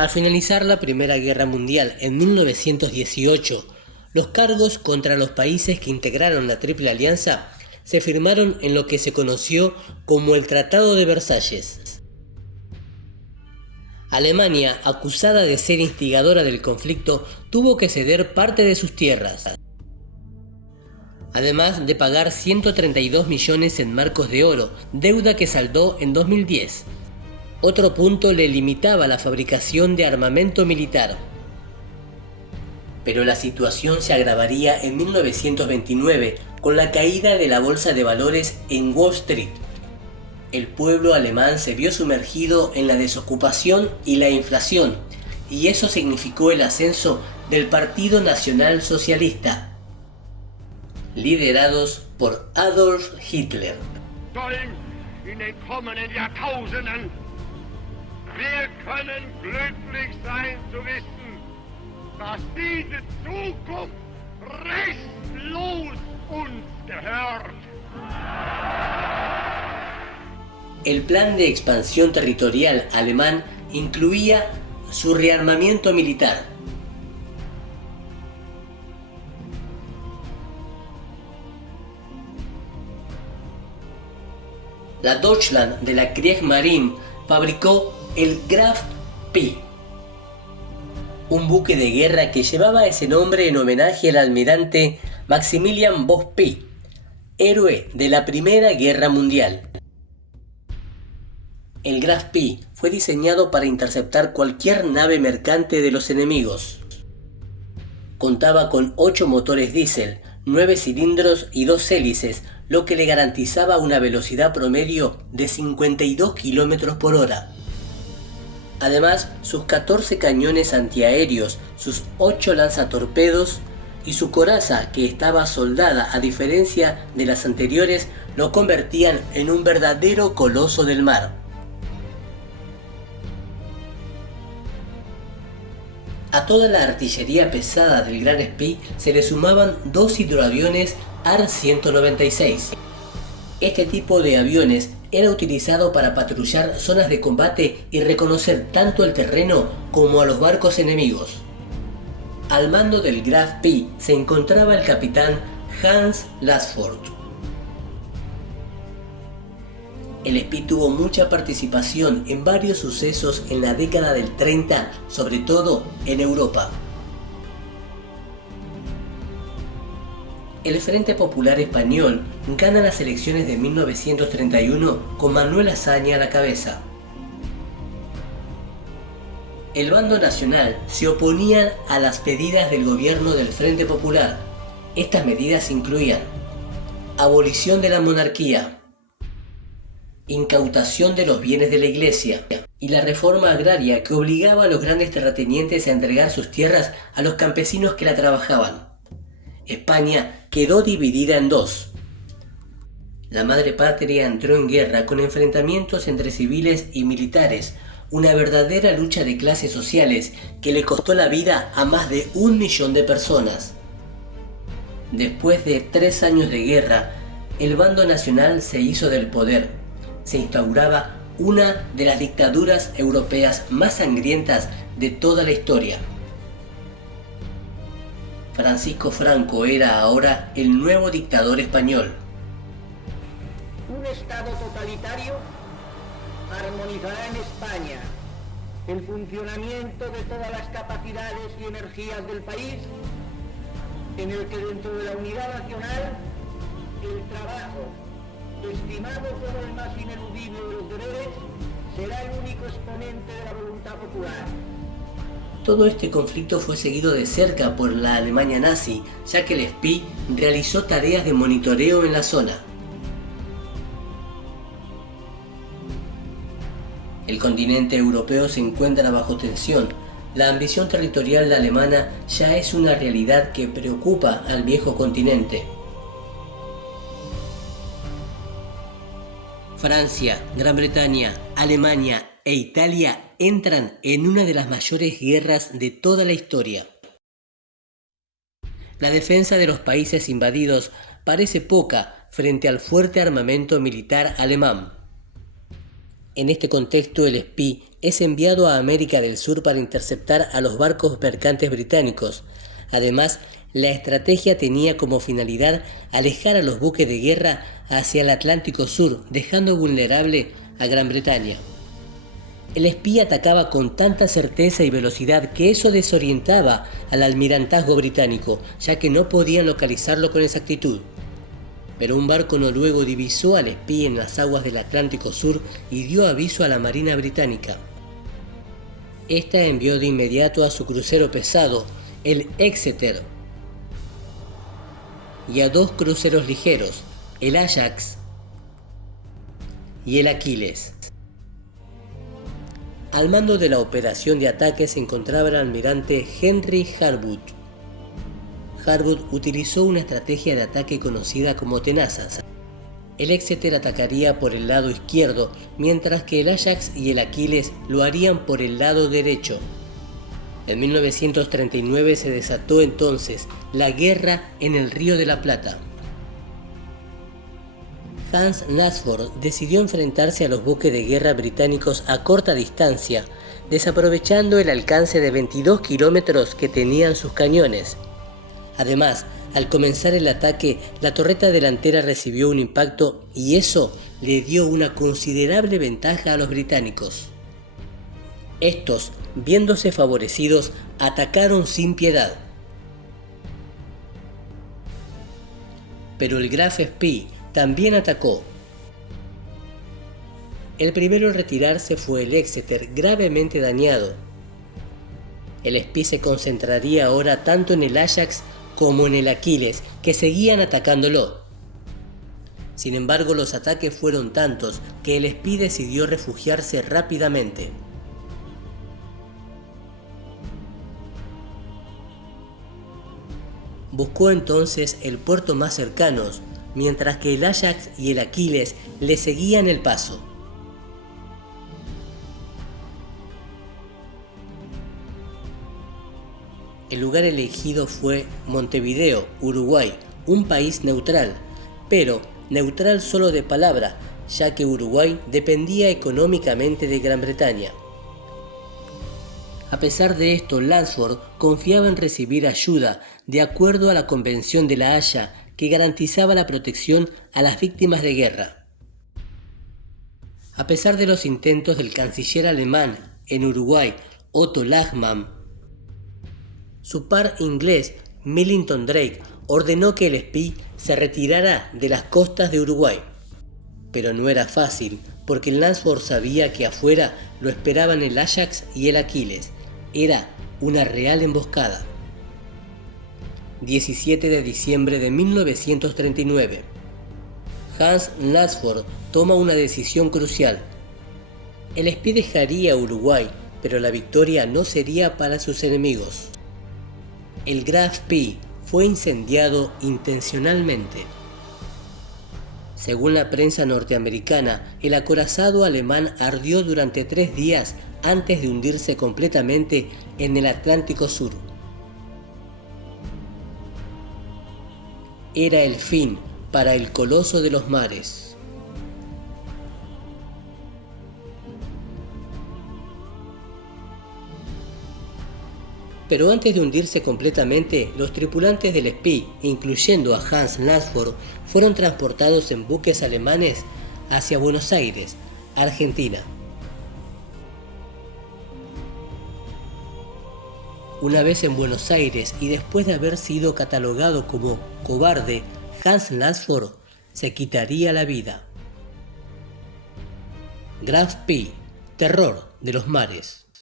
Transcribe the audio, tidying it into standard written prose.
Al finalizar la Primera Guerra Mundial en 1918, los cargos contra los países que integraron la Triple Alianza se firmaron en lo que se conoció como el Tratado de Versalles. Alemania, acusada de ser instigadora del conflicto, tuvo que ceder parte de sus tierras, además de pagar 132 millones en marcos de oro, deuda que saldó en 2010. Otro punto le limitaba la fabricación de armamento militar. Pero la situación se agravaría en 1929 con la caída de la bolsa de valores en Wall Street. El pueblo alemán se vio sumergido en la desocupación y la inflación, y eso significó el ascenso del Partido Nacional Socialista, liderados por Adolf Hitler. Wir können glücklich sein zu wissen, dass diese Zukunft restlos uns gehört. El plan de expansión territorial alemán incluía su rearmamiento militar. La Deutschland de la Kriegsmarine fabricó el Graf Spee, un buque de guerra que llevaba ese nombre en homenaje al almirante Maximilian von Spee, héroe de la Primera Guerra Mundial. El Graf Spee fue diseñado para interceptar cualquier nave mercante de los enemigos. Contaba con 8 motores diésel, 9 cilindros y 2 hélices, lo que le garantizaba una velocidad promedio de 52 km por hora. Además, sus 14 cañones antiaéreos, sus 8 lanzatorpedos y su coraza, que estaba soldada a diferencia de las anteriores, lo convertían en un verdadero coloso del mar. A toda la artillería pesada del Gran Spee se le sumaban 2 hidroaviones AR-196. Este tipo de aviones era utilizado para patrullar zonas de combate y reconocer tanto el terreno como a los barcos enemigos. Al mando del Graf Spee se encontraba el capitán Hans Lasford. El Spee tuvo mucha participación en varios sucesos en la década del 30, sobre todo en Europa. El Frente Popular Español gana las elecciones de 1931 con Manuel Azaña a la cabeza. El bando nacional se oponía a las pedidas del gobierno del Frente Popular. Estas medidas incluían abolición de la monarquía, incautación de los bienes de la Iglesia y la reforma agraria que obligaba a los grandes terratenientes a entregar sus tierras a los campesinos que la trabajaban. España quedó dividida en dos. La madre patria entró en guerra con enfrentamientos entre civiles y militares, una verdadera lucha de clases sociales que le costó la vida a más de 1 millón de personas. Después de 3 años de guerra, el bando nacional se hizo del poder. Se instauraba una de las dictaduras europeas más sangrientas de toda la historia. Francisco Franco era ahora el nuevo dictador español. Un Estado totalitario armonizará en España el funcionamiento de todas las capacidades y energías del país, en el que dentro de la unidad nacional el trabajo, estimado como el más ineludible de los deberes, será el único exponente de la voluntad popular. Todo este conflicto fue seguido de cerca por la Alemania nazi, ya que el Spee realizó tareas de monitoreo en la zona. El continente europeo se encuentra bajo tensión. La ambición territorial alemana ya es una realidad que preocupa al viejo continente. Francia, Gran Bretaña, Alemania e Italia entran en una de las mayores guerras de toda la historia. La defensa de los países invadidos parece poca frente al fuerte armamento militar alemán. En este contexto, el Spee es enviado a América del Sur para interceptar a los barcos mercantes británicos. Además, la estrategia tenía como finalidad alejar a los buques de guerra hacia el Atlántico Sur, dejando vulnerable a Gran Bretaña. El espía atacaba con tanta certeza y velocidad que eso desorientaba al almirantazgo británico, ya que no podían localizarlo con exactitud. Pero un barco noruego divisó al espía en las aguas del Atlántico Sur y dio aviso a la Marina británica. Esta envió de inmediato a su crucero pesado, el Exeter, y a 2 cruceros ligeros, el Ajax y el Aquiles. Al mando de la operación de ataque se encontraba el almirante Henry Harwood. Harwood utilizó una estrategia de ataque conocida como tenazas. El Exeter atacaría por el lado izquierdo, mientras que el Ajax y el Aquiles lo harían por el lado derecho. En 1939 se desató entonces la guerra en el Río de la Plata. Hans Lasford decidió enfrentarse a los buques de guerra británicos a corta distancia, desaprovechando el alcance de 22 kilómetros que tenían sus cañones. Además, al comenzar el ataque, la torreta delantera recibió un impacto y eso le dio una considerable ventaja a los británicos. Estos, viéndose favorecidos, atacaron sin piedad. Pero el Graf Spee también atacó. El primero en retirarse fue el Exeter, gravemente dañado. El Spee se concentraría ahora tanto en el Ajax como en el Aquiles, que seguían atacándolo. Sin embargo, los ataques fueron tantos que el Spee decidió refugiarse rápidamente. Buscó entonces el puerto más cercano, mientras que el Ajax y el Aquiles le seguían el paso. El lugar elegido fue Montevideo, Uruguay, un país neutral, pero neutral solo de palabra, ya que Uruguay dependía económicamente de Gran Bretaña. A pesar de esto, Lasford confiaba en recibir ayuda de acuerdo a la Convención de La Haya, que garantizaba la protección a las víctimas de guerra. A pesar de los intentos del canciller alemán en Uruguay, Otto Lachmann, su par inglés, Millington Drake, ordenó que el Spee se retirara de las costas de Uruguay. Pero no era fácil, porque Lasford sabía que afuera lo esperaban el Ajax y el Aquiles. Era una real emboscada. 17 de diciembre de 1939. Hans Lasford toma una decisión crucial. El Spee dejaría Uruguay, pero la victoria no sería para sus enemigos. El Graf Spee fue incendiado intencionalmente. Según la prensa norteamericana, el acorazado alemán ardió durante 3 días antes de hundirse completamente en el Atlántico Sur. Era el fin para el coloso de los mares. Pero antes de hundirse completamente, los tripulantes del Spee, incluyendo a Hans Lasford, fueron transportados en buques alemanes hacia Buenos Aires, Argentina. Una vez en Buenos Aires y después de haber sido catalogado como cobarde, Hans Lasford se quitaría la vida. Graf Spee, terror de los mares.